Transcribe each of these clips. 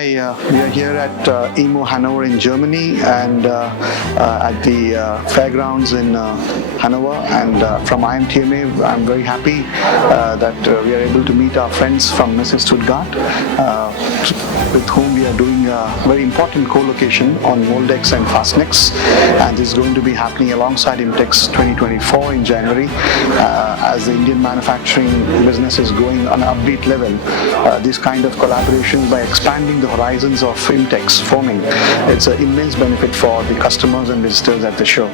Hi, we are here at EMO Hannover in Germany and at the fairgrounds in Hannover, and from IMTMA I'm very happy that we are able to meet our friends from Messe Stuttgart with whom we are doing a very important co-location on MOLDEX and FASTNEX, and this is going to be happening alongside IMTEX 2024 in January. As the Indian manufacturing business is going on an upbeat level, this kind of collaboration by expanding the horizons of IMTEX Forming, it's an immense benefit for the customers and visitors at the show.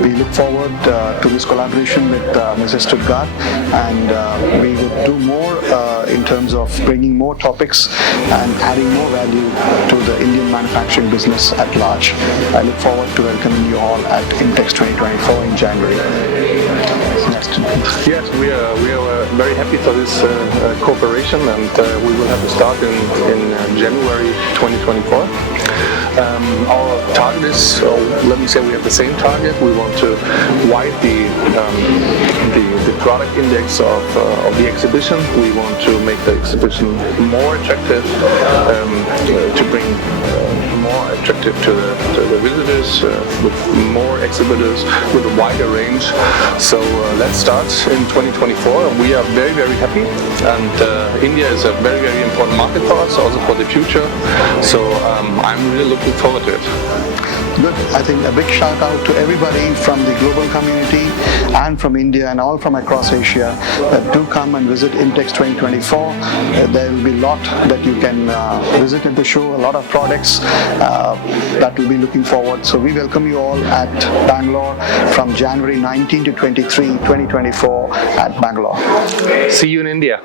We look forward to this collaboration with Messe Stuttgart, and we would do more in terms of bringing more topics and adding more value to the Indian manufacturing business at large. I look forward to welcoming you all at IMTEX 2024 in January. Yes, we are very happy for this cooperation, and we will have a start in January 2024. Our target is, let me say, we have the same target. We want to widen the product index of the exhibition. We want to make the exhibition more attractive, to bring more attractive to the visitors, with more exhibitors, with a wider range. So let's start in 2024. We are very, very happy, and India is a very, very important market for us, also for the future. So I'm really looking forward to it. Good. I think a big shout out to everybody from the global community and from India and all from across Asia that do come and visit IMTEX 2024. There will be a lot that you can visit at the show, a lot of products that will be looking forward. So we welcome you all at Bangalore from January 19 to 23, 2024 at Bangalore. See you in India.